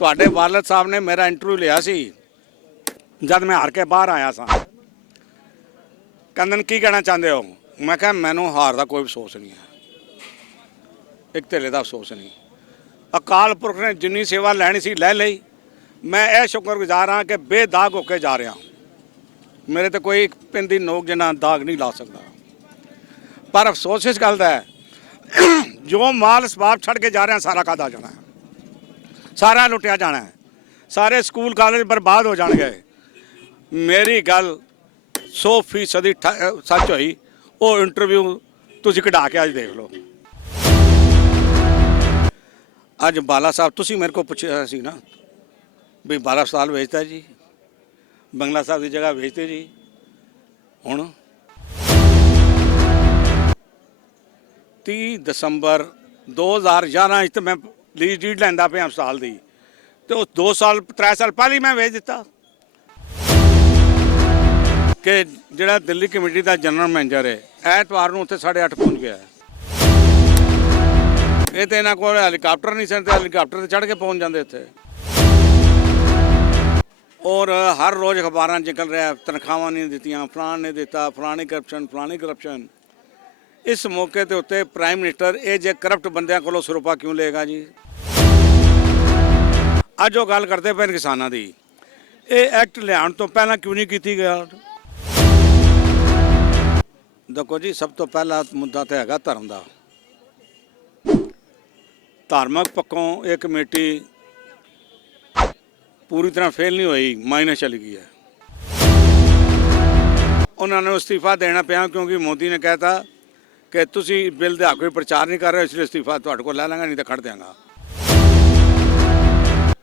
ਤੁਹਾਡੇ ਵਾਲਦ ਸਾਹਿਬ ਨੇ ਮੇਰਾ ਇੰਟਰਵਿਊ ਲਿਆ ਸੀ ਜਦ ਮੈਂ ਹਾਰ ਕੇ ਬਾਹਰ ਆਇਆ ਸਾਂ। ਕਹਿੰਦੇ ਕੀ ਕਹਿਣਾ ਚਾਹੁੰਦੇ ਹੋ? ਮੈਂ ਕਿਹਾ ਮੈਨੂੰ ਹਾਰ ਦਾ ਕੋਈ ਅਫਸੋਸ ਨਹੀਂ ਹੈ, ਇੱਕ ਧੇਲੇ ਦਾ ਅਫਸੋਸ ਨਹੀਂ। ਅਕਾਲ ਪੁਰਖ ਨੇ ਜਿੰਨੀ ਸੇਵਾ ਲੈਣੀ ਸੀ ਲੈ ਲਈ। ਮੈਂ ਇਹ ਸ਼ੁਕਰਗੁਜ਼ਾਰ ਹਾਂ ਕਿ ਬੇਦਾਗ ਹੋ ਕੇ ਜਾ ਰਿਹਾ। ਮੇਰੇ ਤੇ ਕੋਈ ਇੱਕ ਪਿੰਨ ਦੀ ਨੋਕ ਜਿੰਨਾ ਦਾਗ ਨਹੀਂ ਲਾ ਸਕਦਾ। ਪਰ ਅਫਸੋਸ ਇਸ ਗੱਲ ਦਾ ਹੈ ਜੋ ਮਾਲ ਸਬਾਬ ਛੱਡ ਕੇ ਜਾ ਰਿਹਾ ਸਾਰਾ ਖਾਧਾ ਜਾਣਾ ਹੈ, ਸਾਰਾ ਲੁੱਟਿਆ ਜਾਣਾ ਹੈ, ਸਾਰੇ ਸਕੂਲ ਕਾਲਜ ਬਰਬਾਦ ਹੋ ਜਾਣਗੇ। ਮੇਰੀ ਗੱਲ 100% ਸੱਚ ਹੋਈ। ਉਹ ਇੰਟਰਵਿਊ ਤੁਸੀਂ ਕਢਾ ਕੇ ਅੱਜ ਦੇਖ ਲਓ। ਅੱਜ ਬਾਲਾ ਸਾਹਿਬ ਤੁਸੀਂ ਮੇਰੇ ਕੋਲ ਪੁੱਛਿਆ ਸੀ ਨਾ ਵੀ ਬਾਲਾ ਹਸਪਤਾਲ ਵੇਚਦਾ ਜੀ, ਬੰਗਲਾ ਸਾਹਿਬ ਦੀ ਜਗ੍ਹਾ ਵੇਚਦੇ ਜੀ। ਹੁਣ 30 ਦਸੰਬਰ 2011 ਤਾਂ ਮੈਂ ਲੀਜ਼ ਡੀਡ ਲੈਂਦਾ ਪਿਆ ਹਸਪਤਾਲ ਦੀ, ਤੇ ਉਹ 3 ਸਾਲ ਪਹਿਲਾਂ ਮੈਂ ਵੇਚ ਦਿੱਤਾ ਕਿ ਜਿਹੜਾ ਦਿੱਲੀ ਕਮੇਟੀ ਦਾ ਜਨਰਲ ਮੈਨੇਜਰ ਹੈ ਐਤਵਾਰ ਨੂੰ ਉੱਥੇ 8:30 ਪਹੁੰਚ ਗਿਆ। ਇਹ ਤੇ ਇਹਨਾਂ ਕੋਲ ਹੈਲੀਕਾਪਟਰ ਨਹੀਂ ਸਨ, ਤੇ ਹੈਲੀਕਾਪਟਰ ਤੇ ਚੜ੍ਹ ਕੇ ਪਹੁੰਚ ਜਾਂਦੇ ਉੱਥੇ। ਔਰ ਹਰ ਰੋਜ਼ ਅਖਬਾਰਾਂ 'ਚ ਨਿਕਲ ਰਿਹਾ ਤਨਖਾਹਾਂ ਨਹੀਂ ਦਿੱਤੀਆਂ, ਫਲਾਣ ਨੇ ਦਿੱਤਾ, ਫਲਾਣੀ ਕਰਪਸ਼ਨ। ਇਸ ਮੌਕੇ ਦੇ ਉੱਤੇ ਪ੍ਰਾਈਮ ਮਿਨਿਸਟਰ ਇਹ ਜੇ ਕਰਪਟ ਬੰਦਿਆਂ ਕੋਲੋਂ ਸਰੂਪਾ ਕਿਉਂ ਲਏਗਾ ਜੀ? ਅੱਜ ਉਹ ਗੱਲ ਕਰਦੇ ਪਏ ਕਿਸਾਨਾਂ ਦੀ, ਇਹ ਐਕਟ ਲਿਆਉਣ ਤੋਂ ਪਹਿਲਾਂ ਕਿਉਂ ਨਹੀਂ ਕੀਤੀ ਗਿਆ? ਦੇਖੋ ਜੀ, ਸਭ ਤੋਂ ਪਹਿਲਾ ਮੁੱਦਾ ਤਾਂ ਹੈਗਾ ਧਰਮ ਦਾ। ਧਾਰਮਿਕ ਪੱਖੋਂ ਇਹ ਕਮੇਟੀ ਪੂਰੀ ਤਰ੍ਹਾਂ ਫੇਲ ਨਹੀਂ ਹੋਈ, ਮਾਈਨਸ ਚਲੀ ਗਈ ਹੈ। ਉਹਨਾਂ ਨੂੰ ਅਸਤੀਫਾ ਦੇਣਾ ਪਿਆ ਕਿਉਂਕਿ ਮੋਦੀ ਨੇ ਕਹਿਤਾ ਕਿ ਤੁਸੀਂ ਬਿੱਲ ਦੇ ਹੱਕ ਵਿੱਚ ਪ੍ਰਚਾਰ ਨਹੀਂ ਕਰ ਰਹੇ, ਇਸ ਲਈ ਅਸਤੀਫਾ ਤੁਹਾਡੇ ਕੋਲ ਲੈ ਲਾਂਗਾ, ਨਹੀਂ ਤਾਂ ਖੜ ਦਿਆਂਗਾ।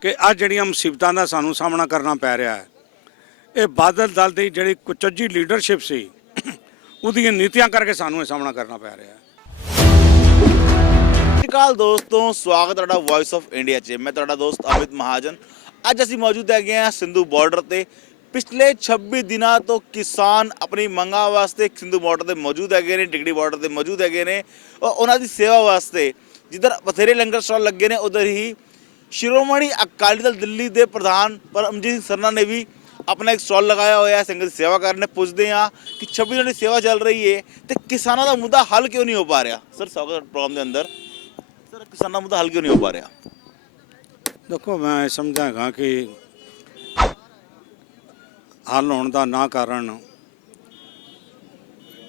ਕਿ ਅੱਜ ਜਿਹੜੀਆਂ ਮੁਸੀਬਤਾਂ ਦਾ ਸਾਨੂੰ ਸਾਹਮਣਾ ਕਰਨਾ ਪੈ ਰਿਹਾ ਹੈ, ਇਹ ਬਾਦਲ ਦਲ ਦੀ ਜਿਹੜੀ ਕੁਚੱਜੀ ਲੀਡਰਸ਼ਿਪ ਸੀ ਉਹਦੀਆਂ ਨੀਤੀਆਂ ਕਰਕੇ ਸਾਨੂੰ ਇਹ ਸਾਹਮਣਾ ਕਰਨਾ ਪੈ ਰਿਹਾ ਹੈ। ਸਤਿ ਸ਼੍ਰੀ ਅਕਾਲ ਦੋਸਤੋ, ਸਵਾਗਤ ਹੈ ਤੁਹਾਡਾ ਵੌਇਸ ਆਫ ਇੰਡੀਆ 'ਚ। ਮੈਂ ਤੁਹਾਡਾ ਦੋਸਤ ਅਮਿਤ ਮਹਾਜਨ। ਅੱਜ ਅਸੀਂ ਮੌਜੂਦ ਹੈਗੇ ਹਾਂ ਸਿੰਧੂ ਬਾਰਡਰ ਤੇ। ਪਿਛਲੇ 26 ਦਿਨਾਂ ਤੋਂ ਕਿਸਾਨ ਆਪਣੀ ਮੰਗਾਂ ਵਾਸਤੇ ਸਿੰਧੂ ਬਾਰਡਰ ਤੇ ਮੌਜੂਦ ਹੈਗੇ ਨੇ, ਟਿਕੜੀ ਬਾਰਡਰ ਤੇ ਮੌਜੂਦ ਹੈਗੇ ਨੇ। ਉਹਨਾਂ ਦੀ ਸੇਵਾ ਵਾਸਤੇ ਜਿੱਧਰ ਬਥੇਰੇ ਲੰਗਰ ਸਟਾਲ ਲੱਗੇ ਨੇ, ਉਧਰ ਹੀ ਸ਼੍ਰੋਮਣੀ ਅਕਾਲੀ ਦਲ ਦਿੱਲੀ ਦੇ ਪ੍ਰਧਾਨ ਪਰਮਜੀਤ ਸਿੰਘ ਸਰਨਾ ਨੇ ਵੀ ਆਪਣਾ ਇੱਕ ਸਟਾਲ ਲਗਾਇਆ ਹੋਇਆ ਹੈ। ਸੰਗਤ ਦੀ ਸੇਵਾ ਕਰਨੇ ਪੁੱਛਦੇ ਹਾਂ ਕਿ 26 ਦਿਨਾਂ ਦੀ ਸੇਵਾ ਚੱਲ ਰਹੀ ਹੈ ਤੇ ਕਿਸਾਨਾਂ ਦਾ ਮੁੱਦਾ ਹੱਲ ਕਿਉਂ ਨਹੀਂ ਹੋ ਪਾ ਰਿਹਾ? ਸਰ ਸਵਾਗਤ ਪ੍ਰੋਗਰਾਮ ਦੇ ਅੰਦਰ। ਸਰ ਕਿਸਾਨਾਂ ਦਾ ਮੁੱਦਾ ਹੱਲ ਕਿਉਂ ਨਹੀਂ ਹੋ ਪਾ ਰਿਹਾ? ਦੇਖੋ, ਮੈਂ ਸਮਝਾਂਗਾ ਕਿ ਹੱਲ ਹੋਣ ਦਾ ਨਾ ਕਾਰਨ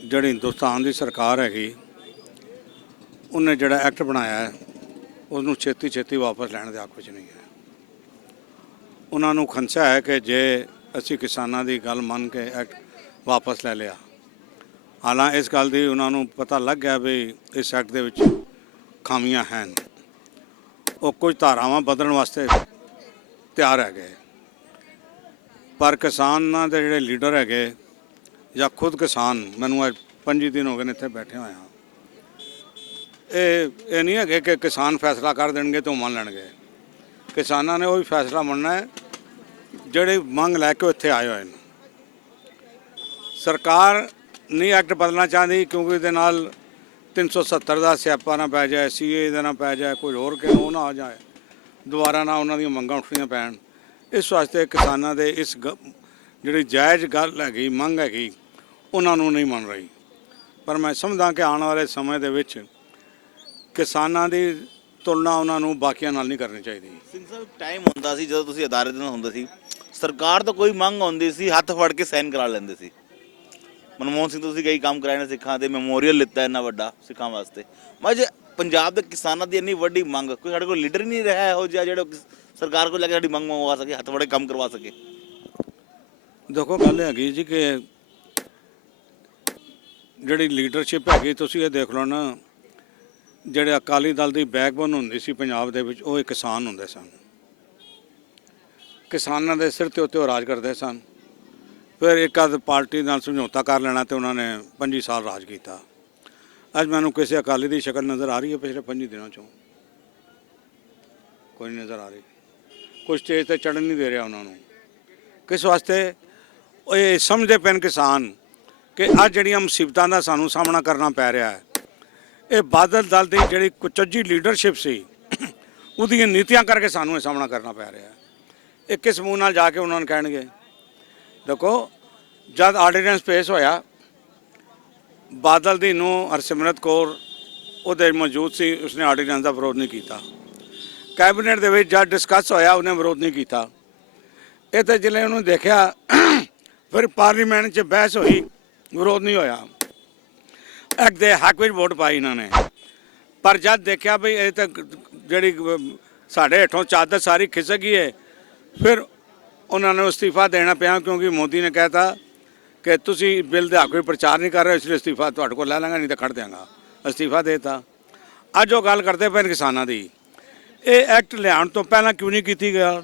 ਜਿਹੜੀ ਹਿੰਦੁਸਤਾਨ ਦੀ ਸਰਕਾਰ ਹੈਗੀ, ਉਹਨੇ ਜਿਹੜਾ ਐਕਟ ਬਣਾਇਆ ਹੈ ਉਹਨੂੰ ਛੇਤੀ ਵਾਪਸ ਲੈਣ ਦੇ ਹੱਕ ਵਿੱਚ ਨਹੀਂ ਹੈ। ਉਹਨਾਂ ਨੂੰ ਖੰਚਾ ਹੈ ਕਿ ਜੇ ਅਸੀਂ ਕਿਸਾਨਾਂ ਦੀ ਗੱਲ ਮੰਨ ਕੇ ਐਕਟ ਵਾਪਸ ਲੈ ਲਿਆ, ਹਾਲਾਂਕਿ ਇਸ ਗੱਲ ਦੀ ਉਹਨਾਂ ਨੂੰ ਪਤਾ ਲੱਗ ਗਿਆ ਵੀ ਇਸ ਐਕਟ ਦੇ ਵਿੱਚ ਖਾਮੀਆਂ ਹਨ। ਉਹ ਕੁਝ ਧਾਰਾਵਾਂ ਬਦਲਣ ਵਾਸਤੇ ਤਿਆਰ ਹੈਗੇ, ਪਰ ਕਿਸਾਨਾਂ ਦੇ ਜਿਹੜੇ ਲੀਡਰ ਹੈਗੇ ਜਾਂ ਖੁਦ ਕਿਸਾਨ, ਮੈਨੂੰ ਅੱਜ 25 ਦਿਨ ਹੋ ਗਏ ਨੇ ਇੱਥੇ ਬੈਠੇ ਹੋਇਆ, ਇਹ ਨਹੀਂ ਹੈਗੇ ਕਿ ਕਿਸਾਨ ਫੈਸਲਾ ਕਰ ਦੇਣਗੇ ਤਾਂ ਉਹ ਮੰਨ ਲੈਣਗੇ। ਕਿਸਾਨਾਂ ਨੇ ਉਹ ਵੀ ਫੈਸਲਾ ਮੰਨਣਾ ਹੈ ਜਿਹੜੇ ਮੰਗ ਲੈ ਕੇ ਇੱਥੇ ਆਏ ਹੋਏ ਨੇ। ਸਰਕਾਰ ਨਹੀਂ ਐਕਟ ਬਦਲਣਾ ਚਾਹੁੰਦੀ ਕਿਉਂਕਿ ਇਹਦੇ ਨਾਲ 370 ਦਾ ਸਿਆਪਾ ਨਾ ਪੈ ਜਾਏ, CA ਦਾ ਨਾ ਪੈ ਜਾਏ, ਕੋਈ ਹੋਰ ਕਿਉਂ ਨਾ ਆ ਜਾਏ, ਦੁਬਾਰਾ ਨਾ ਉਹਨਾਂ ਦੀਆਂ ਮੰਗਾਂ ਉੱਠਣੀਆਂ ਪੈਣ। ਇਸ ਵਾਸਤੇ ਕਿਸਾਨਾਂ ਦੇ ਇਸ ਜਿਹੜੀ ਜਾਇਜ਼ ਗੱਲ ਹੈਗੀ, ਮੰਗ ਹੈਗੀ, ਉਹਨਾਂ ਨੂੰ ਨਹੀਂ ਮੰਨ ਰਹੀ। ਪਰ ਮੈਂ ਸਮਝਦਾ ਕਿ ਆਉਣ ਵਾਲੇ ਸਮੇਂ ਦੇ ਵਿੱਚ ਕਿਸਾਨਾਂ ਦੀ ਤੁਲਨਾ ਉਹਨਾਂ ਨੂੰ ਬਾਕੀਆਂ ਨਾਲ ਨਹੀਂ ਕਰਨੀ ਚਾਹੀਦੀ। ਸਿੰਘ ਸਾਹਿਬ, ਟਾਈਮ ਹੁੰਦਾ ਸੀ ਜਦੋਂ ਤੁਸੀਂ ਅਦਾਰੇ ਦੇ ਨਾਲ ਹੁੰਦੇ ਸੀ, ਸਰਕਾਰ ਤੋਂ ਕੋਈ ਮੰਗ ਆਉਂਦੀ ਸੀ, ਹੱਥ ਫੜ ਕੇ ਸਾਈਨ ਕਰਾ ਲੈਂਦੇ ਸੀ। ਮਨਮੋਹਨ ਸਿੰਘ ਤੁਸੀਂ ਕਈ ਕੰਮ ਕਰਾਏ ਨੇ ਸਿੱਖਾਂ ਦੇ, ਮੈਮੋਰੀਅਲ ਲਿੱਤਾ ਇੰਨਾ ਵੱਡਾ ਸਿੱਖਾਂ ਵਾਸਤੇ। ਮੈਂ ਜੇ ਪੰਜਾਬ ਦੇ ਕਿਸਾਨਾਂ ਦੀ ਇੰਨੀ ਵੱਡੀ ਮੰਗ, ਕੋਈ ਸਾਡੇ ਕੋਲ ਲੀਡਰ ਹੀ ਨਹੀਂ ਰਿਹਾ ਇਹੋ ਜਿਹਾ ਜਿਹੜਾ ਸਰਕਾਰ ਕੋਲ ਲੈ ਕੇ ਸਾਡੀ ਮੰਗ ਮੰਗਵਾ ਸਕੇ, ਹੱਥ ਫੜੇ ਕੰਮ ਕਰਵਾ ਸਕੇ। ਦੇਖੋ, ਗੱਲ ਹੈਗੀ ਜੀ ਕਿ ਜਿਹੜੀ ਲੀਡਰਸ਼ਿਪ ਹੈਗੀ, ਤੁਸੀਂ ਇਹ ਦੇਖ ਲਓ ਨਾ, ਜਿਹੜੇ ਅਕਾਲੀ ਦਲ ਦੀ ਬੈਕਬੋਨ ਹੁੰਦੀ ਸੀ ਪੰਜਾਬ ਦੇ ਵਿੱਚ, ਉਹ ਕਿਸਾਨ ਹੁੰਦੇ ਸਨ। ਕਿਸਾਨਾਂ ਦੇ ਸਿਰ 'ਤੇ ਉੱਤੇ ਉਹ ਰਾਜ ਕਰਦੇ ਸਨ। ਫਿਰ ਇੱਕ ਅੱਧ ਪਾਰਟੀ ਨਾਲ ਸਮਝੌਤਾ ਕਰ ਲੈਣਾ ਤੇ ਉਹਨਾਂ ਨੇ 25 ਸਾਲ ਰਾਜ ਕੀਤਾ। ਅੱਜ ਮੈਨੂੰ ਕਿਸੇ ਅਕਾਲੀ ਦੀ ਸ਼ਕਲ ਨਜ਼ਰ ਆ ਰਹੀ ਹੈ ਪਿਛਲੇ 25 ਦਿਨਾਂ 'ਚੋਂ? ਕੋਈ ਨਹੀਂ ਨਜ਼ਰ ਆ ਰਹੀ। ਕੋਈ ਸਟੇਜ 'ਤੇ ਚੜ੍ਹਨ ਨਹੀਂ ਦੇ ਰਿਹਾ ਉਹਨਾਂ ਨੂੰ। ਕਿਸ ਵਾਸਤੇ? ਉਹ ਇਹ ਸਮਝਦੇ ਪੈਣ ਕਿਸਾਨ ਕਿ ਅੱਜ ਜਿਹੜੀਆਂ ਮੁਸੀਬਤਾਂ ਦਾ ਸਾਨੂੰ ਸਾਹਮਣਾ ਕਰਨਾ ਪੈ ਰਿਹਾ ਹੈ, ਇਹ ਬਾਦਲ ਦਲ ਦੀ ਜਿਹੜੀ ਕੁਚੱਜੀ ਲੀਡਰਸ਼ਿਪ ਸੀ ਉਹਦੀਆਂ ਨੀਤੀਆਂ ਕਰਕੇ ਸਾਨੂੰ ਇਹ ਸਾਹਮਣਾ ਕਰਨਾ ਪੈ ਰਿਹਾ। ਇਹ ਕਿਸ ਮੂੰਹ ਨਾਲ ਜਾ ਕੇ ਉਹਨਾਂ ਨੂੰ ਕਹਿਣਗੇ? ਦੇਖੋ, ਜਦ ਆਰਡੀਨੈਂਸ ਪੇਸ਼ ਹੋਇਆ, ਬਾਦਲ ਦੀ ਨੂੰ ਹਰਸਿਮਰਤ ਕੌਰ ਉਹਦੇ ਮੌਜੂਦ ਸੀ, ਉਸਨੇ ਆਰਡੀਨੈਂਸ ਦਾ ਵਿਰੋਧ ਨਹੀਂ ਕੀਤਾ। ਕੈਬਨਿਟ ਦੇ ਵਿੱਚ ਜਦ ਡਿਸਕਸ ਹੋਇਆ, ਉਹਨੇ ਵਿਰੋਧ ਨਹੀਂ ਕੀਤਾ। ਇਹ ਤਾਂ ਜਿਵੇਂ ਉਹਨੂੰ ਦੇਖਿਆ, ਫਿਰ ਪਾਰਲੀਮੈਂਟ 'ਚ ਬਹਿਸ ਹੋਈ, ਵਿਰੋਧ ਨਹੀਂ ਹੋਇਆ। ਐਕਟ ਦੇ ਹੱਕ ਵਿੱਚ ਵੋਟ ਪਾਈ ਇਹਨਾਂ ਨੇ। ਪਰ ਜਦ ਦੇਖਿਆ ਵੀ ਇਹ ਤਾਂ ਜਿਹੜੀ ਸਾਡੇ ਹੇਠੋਂ ਚਾਦਰ ਸਾਰੀ ਖਿਸਕ ਗਈ ਹੈ, ਫਿਰ ਉਹਨਾਂ ਨੂੰ ਅਸਤੀਫਾ ਦੇਣਾ ਪਿਆ, ਕਿਉਂਕਿ ਮੋਦੀ ਨੇ ਕਹਿਤਾ ਕਿ ਤੁਸੀਂ ਬਿੱਲ ਦੇ ਹੱਕ ਵਿੱਚ ਪ੍ਰਚਾਰ ਨਹੀਂ ਕਰ ਰਹੇ, ਇਸ ਲਈ ਅਸਤੀਫਾ ਤੁਹਾਡੇ ਕੋਲ ਲੈ ਲਾਂਗਾ, ਨਹੀਂ ਤਾਂ ਖੜ ਦਿਆਂਗਾ। ਅਸਤੀਫਾ ਦੇਤਾ। ਅੱਜ ਉਹ ਗੱਲ ਕਰਦੇ ਪਏ ਕਿਸਾਨਾਂ ਦੀ। ਇਹ ਐਕਟ ਲਿਆਉਣ ਤੋਂ ਪਹਿਲਾਂ ਕਿਉਂ ਨਹੀਂ ਕੀਤੀ ਗਿਆ?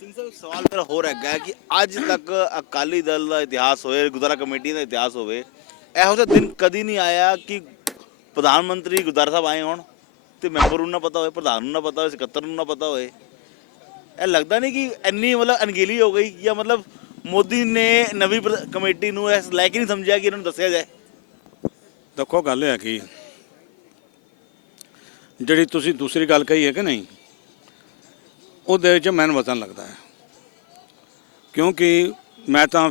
ਸਿੰਘ ਸਾਹਿਬ, ਸਵਾਲ ਮੇਰਾ ਹੋਰ ਹੈਗਾ ਕਿ ਅੱਜ ਤੱਕ ਅਕਾਲੀ ਦਲ ਦਾ ਇਤਿਹਾਸ ਹੋਵੇ, ਗੁਰਦੁਆਰਾ ਕਮੇਟੀ ਦਾ ਇਤਿਹਾਸ ਹੋਵੇ, ਇਹੋ ਜਿਹਾ ਦਿਨ ਕਦੀ ਨਹੀਂ ਆਇਆ ਕਿ ਪ੍ਰਧਾਨ ਮੰਤਰੀ ਗੁਰਦੁਆਰਾ ਸਾਹਿਬ ਆਏ ਹੋਣ ਤੇ ਮੈਂਬਰ ਨੂੰ ਨਾ ਪਤਾ ਹੋਵੇ, ਪ੍ਰਧਾਨ ਨੂੰ ਨਾ ਪਤਾ ਹੋਵੇ, ਸਕੱਤਰ ਨੂੰ ਨਾ ਪਤਾ ਹੋਵੇ। ਇਹ ਲੱਗਦਾ ਨਹੀਂ ਕਿ ਇੰਨੀ ਮਤਲਬ ਅਣਗਹਿਲੀ ਹੋ ਗਈ, ਜਾਂ ਮਤਲਬ ਮੋਦੀ ਨੇ ਨਵੀਂ ਕਮੇਟੀ ਨੂੰ ਇਸ ਲਾਇਕ ਹੀ ਨਹੀਂ ਸਮਝਿਆ ਕਿ ਇਹਨਾਂ ਨੂੰ ਦੱਸਿਆ ਜਾਏ? ਦੇਖੋ, ਗੱਲ ਹੈ ਕਿ ਜਿਹੜੀ ਤੁਸੀਂ ਦੂਸਰੀ ਗੱਲ ਕਹੀ ਹੈ ਕਿ ਨਹੀਂ, ਉਹਦੇ ਵਿੱਚ ਮੈਨੂੰ ਵਤਨ ਲੱਗਦਾ ਹੈ, ਕਿਉਂਕਿ ਮੈਂ ਤਾਂ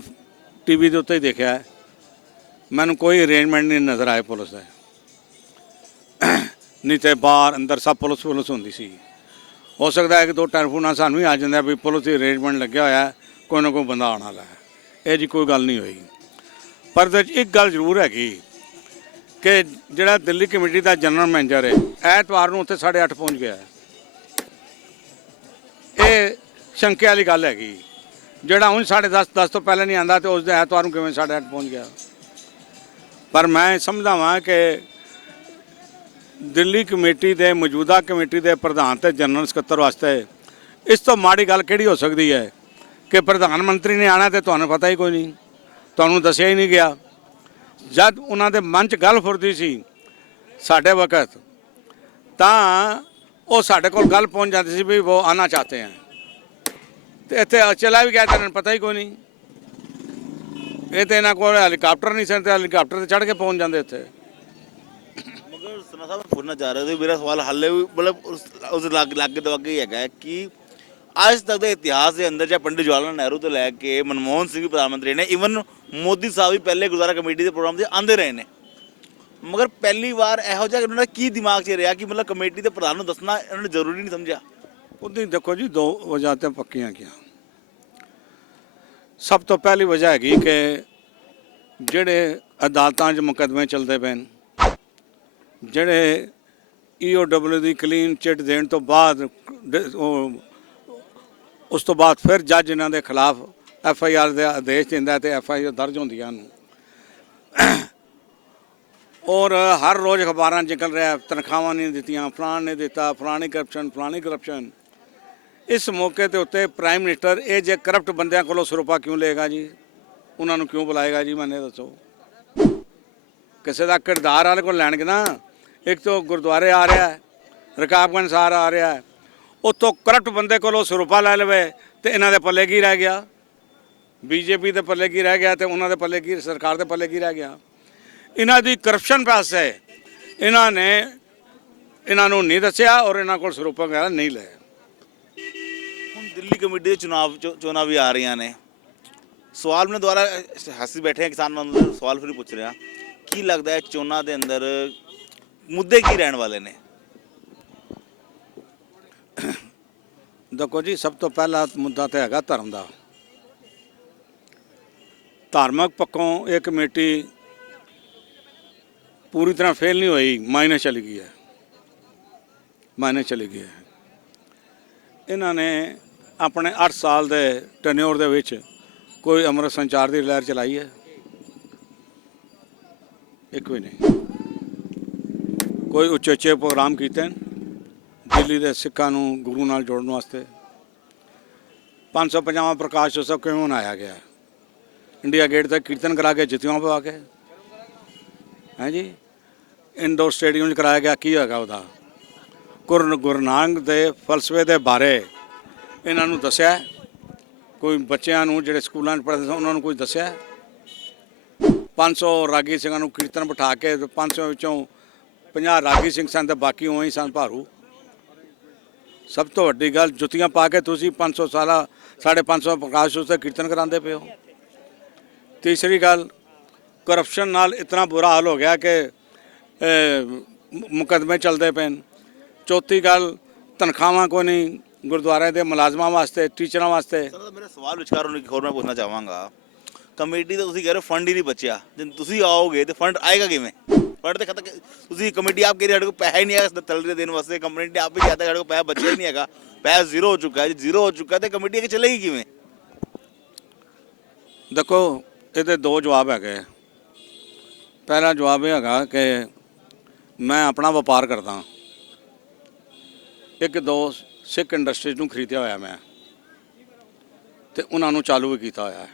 ਟੀਵੀ ਦੇ ਉੱਤੇ ਹੀ ਦੇਖਿਆ ਹੈ, ਮੈਨੂੰ ਕੋਈ ਅਰੇਂਜਮੈਂਟ ਨਹੀਂ ਨਜ਼ਰ ਆਏ ਪੁਲਿਸ ਦਾ। ਨਹੀਂ ਤਾਂ ਬਾਹਰ ਅੰਦਰ ਸਭ ਪੁਲਿਸ ਹੁੰਦੀ ਸੀ। ਹੋ ਸਕਦਾ ਹੈ ਕਿ 2 ਟੈਲੀਫੋਨਾਂ ਸਾਨੂੰ ਹੀ ਆ ਜਾਂਦਾ ਵੀ ਪੁਲਿਸ ਦੀ ਅਰੇਂਜਮੈਂਟ ਲੱਗਿਆ ਹੋਇਆ, ਕੋਈ ਨਾ ਕੋਈ ਬੰਦਾ ਆਉਣ ਵਾਲਾ ਹੈ। ਇਹ ਜੀ ਕੋਈ ਗੱਲ ਨਹੀਂ ਹੋਈ। ਪਰ ਇਹਦੇ 'ਚ ਇੱਕ ਗੱਲ ਜ਼ਰੂਰ ਹੈਗੀ ਕਿ ਜਿਹੜਾ ਦਿੱਲੀ ਕਮੇਟੀ ਦਾ ਜਨਰਲ ਮੈਨੇਜਰ ਹੈ, ਐਤਵਾਰ ਨੂੰ ਉੱਥੇ 8:30 ਪਹੁੰਚ ਗਿਆ। ਇਹ ਸ਼ੰਕੇ ਵਾਲੀ ਗੱਲ ਹੈਗੀ। ਜਿਹੜਾ ਹੁਣ 10:30 ਤੋਂ ਪਹਿਲਾਂ ਨਹੀਂ ਆਉਂਦਾ, ਤੇ ਉਸ ਦੇ ਐਤਵਾਰ ਨੂੰ ਕਿਵੇਂ 8:30 ਪਹੁੰਚ ਗਿਆ? ਪਰ ਮੈਂ ਸਮਝਦਾ ਹਾਂ ਕਿ ਦਿੱਲੀ ਕਮੇਟੀ ਦੇ ਮੌਜੂਦਾ ਕਮੇਟੀ ਦੇ ਪ੍ਰਧਾਨ ਤੇ ਜਨਰਲ ਸਕੱਤਰ ਵਾਸਤੇ ਇਸ ਤੋਂ ਮਾੜੀ ਗੱਲ ਕਿਹੜੀ ਹੋ ਸਕਦੀ ਹੈ ਕਿ ਪ੍ਰਧਾਨ ਮੰਤਰੀ ਨੇ ਆਉਣਾ ਤੇ ਤੁਹਾਨੂੰ ਪਤਾ ਹੀ ਕੋਈ ਨਹੀਂ, ਤੁਹਾਨੂੰ ਦੱਸਿਆ ਹੀ ਨਹੀਂ ਗਿਆ। ਜਦ ਉਹਨਾਂ ਦੇ ਮਨ 'ਚ ਗੱਲ ਫੁਰਦੀ ਸੀ ਸਾਡੇ ਵਕਤ, ਤਾਂ ਉਹ ਸਾਡੇ ਕੋਲ ਗੱਲ ਪਹੁੰਚ ਜਾਂਦੀ ਸੀ ਵੀ ਉਹ ਆਉਣਾ ਚਾਹਤੇ ਹੈ, ਤੇ ਇੱਥੇ ਚਲਾ ਵੀ ਗਿਆ ਤਾਂ ਇਹਨਾਂ ਨੂੰ ਪਤਾ ਹੀ ਕੋਈ ਨਹੀਂ। ਇਹ ਤਾਂ ਇਹਨਾਂ ਕੋਲ ਹੈਲੀਕਾਪਟਰ ਨਹੀਂ ਸਨ, ਤੇ ਹੈਲੀਕਾਪਟਰ 'ਤੇ ਚੜ੍ਹ ਕੇ ਪਹੁੰਚ ਜਾਂਦੇ ਇੱਥੇ। ਮਗਰ ਸਨਾ ਸਾਹਿਬ ਪੁੱਛਣਾ ਚਾਹ ਰਹੇ ਸੀ, ਮੇਰਾ ਸਵਾਲ ਹਾਲੇ ਵੀ ਮਤਲਬ ਉਸ ਲਾਗੇ ਦਵਾਗੇ ਹੀ ਹੈਗਾ ਕਿ ਅੱਜ ਤੱਕ ਦੇ ਇਤਿਹਾਸ ਦੇ ਅੰਦਰ, ਜਾਂ ਪੰਡਿਤ ਜਵਾਹਰ ਲਾਲ ਨਹਿਰੂ ਤੋਂ ਲੈ ਕੇ ਮਨਮੋਹਨ ਸਿੰਘ ਵੀ ਪ੍ਰਧਾਨ ਮੰਤਰੀ ਨੇ, ਈਵਨ ਮੋਦੀ ਸਾਹਿਬ ਵੀ ਪਹਿਲੇ ਗੁਰਦੁਆਰਾ ਕਮੇਟੀ ਦੇ ਪ੍ਰੋਗਰਾਮ 'ਤੇ ਆਉਂਦੇ ਰਹੇ ਨੇ, ਮਗਰ ਪਹਿਲੀ ਵਾਰ ਇਹੋ ਜਿਹਾ ਉਹਨਾਂ ਦਾ ਕੀ ਦਿਮਾਗ 'ਚ ਰਿਹਾ ਕਿ ਮਤਲਬ ਕਮੇਟੀ ਦੇ ਪ੍ਰਧਾਨ ਨੂੰ ਦੱਸਣਾ ਇਹਨਾਂ ਨੇ ਜ਼ਰੂਰੀ ਨਹੀਂ ਸਮਝਿਆ? ਉਹਦੀ ਦੇਖੋ ਜੀ, 2 ਵਜ੍ਹਾ ਪੱਕੀਆਂ ਗਿਆ। ਸਭ ਤੋਂ ਪਹਿਲੀ ਵਜ੍ਹਾ ਹੈਗੀ ਕਿ ਜਿਹੜੇ ਅਦਾਲਤਾਂ 'ਚ ਮੁਕੱਦਮੇ ਚੱਲਦੇ ਪਏ ਨੇ, ਜਿਹੜੇ EOW ਦੀ ਕਲੀਨ ਚਿੱਟ ਦੇਣ ਤੋਂ ਬਾਅਦ ਉਸ ਤੋਂ ਬਾਅਦ ਫਿਰ ਜੱਜ ਇਹਨਾਂ ਦੇ ਖਿਲਾਫ FIR ਦੇ ਆਦੇਸ਼ ਦਿੰਦਾ ਤੇ FIR ਦਰਜ ਹੁੰਦੀਆਂ ਹਨ। ਔਰ ਹਰ ਰੋਜ਼ ਅਖਬਾਰਾਂ 'ਚ ਨਿਕਲ ਰਿਹਾ ਤਨਖਾਹਾਂ ਨਹੀਂ ਦਿੱਤੀਆਂ, ਫਲਾਣ ਨੇ ਦਿੱਤਾ, ਫਲਾਣੀ ਕਰਪਸ਼ਨ। ਇਸ ਮੌਕੇ ਦੇ ਉੱਤੇ ਪ੍ਰਾਈਮ ਮਿਨਿਸਟਰ ਇਹ ਜੇ ਕਰਪਟ ਬੰਦਿਆਂ ਕੋਲੋਂ ਸਰੂਪਾ ਕਿਉਂ ਲਏਗਾ ਜੀ? ਉਹਨਾਂ ਨੂੰ ਕਿਉਂ ਬੁਲਾਏਗਾ ਜੀ? ਮੈਨੂੰ ਦੱਸੋ। ਕਿਸੇ ਦਾ ਕਿਰਦਾਰ ਵਾਲੇ ਕੋਲ ਲੈਣਗੇ ਨਾ। ਇੱਕ ਤਾਂ ਗੁਰਦੁਆਰੇ ਆ ਰਿਹਾ, ਰਕਾਬਗੰਜ ਸਾਹਿਬ ਆ ਰਿਹਾ, ਉੱਥੋਂ ਕਰਪਟ ਬੰਦੇ ਕੋਲੋਂ ਸਰੂਪਾ ਲੈ ਲਵੇ ਤੇ ਇਹਨਾਂ ਦੇ ਪੱਲੇ ਕੀ ਰਹਿ ਗਿਆ? BJP ਦੇ ਪੱਲੇ ਕੀ ਰਹਿ ਗਿਆ ਤੇ ਉਹਨਾਂ ਦੇ ਪੱਲੇ ਕੀ, ਸਰਕਾਰ ਦੇ ਪੱਲੇ ਕੀ ਰਹਿ ਗਿਆ? ਇਹਨਾਂ ਦੀ ਕਰਪਸ਼ਨ ਪਾਸੇ ਇਹਨਾਂ ਨੂੰ ਨਹੀਂ ਦੱਸਿਆ ਔਰ ਇਹਨਾਂ ਕੋਲ ਸਰੂਪਾ ਵਗੈਰਾ ਨਹੀਂ ਲਿਆ। ਹੁਣ ਦਿੱਲੀ ਕਮੇਟੀ ਦੇ ਚੋਣਾਂ ਵੀ ਆ ਰਹੀਆਂ ਨੇ। ਸਵਾਲ ਮੈਂ ਦੁਬਾਰਾ ਹੱਸੀ ਬੈਠੇ ਆ ਕਿਸਾਨ ਅੰਦੋਲਨ, ਸਵਾਲ ਫਿਰ ਪੁੱਛ ਰਿਹਾ, ਕੀ ਲੱਗਦਾ ਹੈ ਚੋਣਾਂ ਦੇ ਅੰਦਰ ਮੁੱਦੇ ਕੀ ਰਹਿਣ ਵਾਲੇ ਨੇ? ਦੇਖੋ ਜੀ, ਸਭ ਤੋਂ ਪਹਿਲਾ ਮੁੱਦਾ ਤਾਂ ਹੈਗਾ ਧਰਮ ਦਾ। ਧਾਰਮਿਕ ਪੱਖੋਂ ਇਹ ਕਮੇਟੀ ਪੂਰੀ ਤਰ੍ਹਾਂ ਫੇਲ ਨਹੀਂ ਹੋਈ, ਮਾਈਨਸ ਚਲੀ ਗਈ ਹੈ। ਇਹਨਾਂ ਨੇ ਆਪਣੇ 8 ਸਾਲ ਦੇ ਟੈਨਿਓਰ ਦੇ ਵਿੱਚ ਕੋਈ ਅੰਮ੍ਰਿਤ ਸੰਚਾਰ ਦੀ ਲਹਿਰ ਚਲਾਈ ਹੈ? ਇੱਕ ਵੀ ਨਹੀਂ। ਕੋਈ ਉੱਚੇ ਪ੍ਰੋਗਰਾਮ ਕੀਤੇ ਨੇ ਦਿੱਲੀ ਦੇ ਸਿੱਖਾਂ ਨੂੰ ਗੁਰੂ ਨਾਲ ਜੋੜਨ ਵਾਸਤੇ? 550ਵਾਂ ਪ੍ਰਕਾਸ਼ ਉਤਸਵ ਕਿਵੇਂ ਮਨਾਇਆ ਗਿਆ? ਇੰਡੀਆ ਗੇਟ ਤੇ ਕੀਰਤਨ ਕਰਾ ਕੇ, ਜੁੱਤੀਆਂ ਪਵਾ ਕੇ, ਹੈ ਜੀ, ਇੰਡੋਰ ਸਟੇਡੀਅਮ 'ਚ ਕਰਾਇਆ ਗਿਆ। ਕੀ ਹੈਗਾ ਉਹਦਾ? ਗੁਰੂ ਨਾਨਕ ਦੇ ਫਲਸਫੇ ਦੇ ਬਾਰੇ ਇਹਨਾਂ ਨੂੰ ਦੱਸਿਆ? ਕੋਈ ਬੱਚਿਆਂ ਨੂੰ ਜਿਹੜੇ ਸਕੂਲਾਂ 'ਚ ਪੜ੍ਹਦੇ ਸਨ ਉਹਨਾਂ ਨੂੰ ਕੋਈ ਦੱਸਿਆ? 500 ਰਾਗੀ ਸਿੰਘਾਂ ਨੂੰ ਕੀਰਤਨ ਬਿਠਾ ਕੇ 500 ਵਿੱਚੋਂ 50 ਰਾਗੀ ਸਿੰਘ ਸਨ ਤੇ ਬਾਕੀ ਉਵੇਂ ਹੀ ਸਨ ਭਾਰੂ। ਸਭ ਤੋਂ ਵੱਡੀ ਗੱਲ ਜੁੱਤੀਆਂ ਪਾ ਕੇ ਤੁਸੀਂ 500 ਸਾਲਾ 550 ਪ੍ਰਕਾਸ਼ ਉਤੇ ਕੀਰਤਨ ਕਰਾਉਂਦੇ ਪਏ ਹੋ। ਤੀਸਰੀ ਗੱਲ ਕਰਪਸ਼ਨ ਨਾਲ ਇਤਨਾ ਬੁਰਾ ਹਾਲ ਹੋ ਗਿਆ ਕਿ ਮੁਕੱਦਮੇ ਚੱਲਦੇ ਪਏ ਨੇ। ਚੌਥੀ ਗੱਲ ਤਨਖਾਹਾਂ ਕੋਈ ਨਹੀਂ ਗੁਰਦੁਆਰੇ ਦੇ ਮੁਲਾਜ਼ਮਾਂ ਵਾਸਤੇ, ਟੀਚਰਾਂ ਵਾਸਤੇ। ਸਰ ਮੇਰਾ ਸਵਾਲ ਵਿਚਾਰ ਨੂੰ ਇੱਕ ਹੋਰ ਮੈਂ ਪੁੱਛਣਾ ਚਾਹਾਂਗਾ, ਕਮੇਟੀ ਦਾ ਤੁਸੀਂ ਕਹਿ ਰਹੇ ਹੋ ਫੰਡ ਹੀ ਨਹੀਂ ਬਚਿਆ, ਜੇ ਤੁਸੀਂ ਆਓਗੇ ਤੇ ਫੰਡ ਆਏਗਾ ਕਿਵੇਂ? ਫੰਡ ਤੇ ਖਤਮ, ਤੁਸੀਂ ਕਮੇਟੀ ਆਪ ਕਹਿ ਰਹੇ ਸਾਡੇ ਕੋਲ ਪੈਸਾ ਹੀ ਨਹੀਂ ਹੈਗਾ ਤਲਰੇ ਦੇਣ ਵਾਸਤੇ, ਕਮੇਟੀ ਨੇ ਆਪ ਹੀ ਕਹਿੰਦਾ ਸਾਡੇ ਕੋਲ ਪੈਸਾ ਬਚਿਆ ਹੀ ਨਹੀਂ ਹੈਗਾ, ਪੈਸਾ ਜ਼ੀਰੋ ਹੋ ਚੁੱਕਾ ਹੈ। ਜੇ ਜ਼ੀਰੋ ਹੋ ਚੁੱਕਾ ਤੇ ਕਮੇਟੀ ਅੱਗੇ ਚੱਲੇਗੀ ਕਿਵੇਂ? ਦੇਖੋ ਇਹਦੇ ਦੋ ਜਵਾਬ ਹੈਗੇ। ਪਹਿਲਾ ਜਵਾਬ ਇਹ ਹੈਗਾ ਕਿ ਮੈਂ ਆਪਣਾ ਵਪਾਰ ਕਰਦਾ, ਇੱਕ ਦੋ ਸਿੱਖ ਇੰਡਸਟਰੀਜ਼ ਨੂੰ ਖਰੀਦਿਆ ਹੋਇਆ ਮੈਂ ਤੇ ਉਹਨਾਂ ਨੂੰ ਚਾਲੂ ਵੀ ਕੀਤਾ ਹੋਇਆ ਹੈ।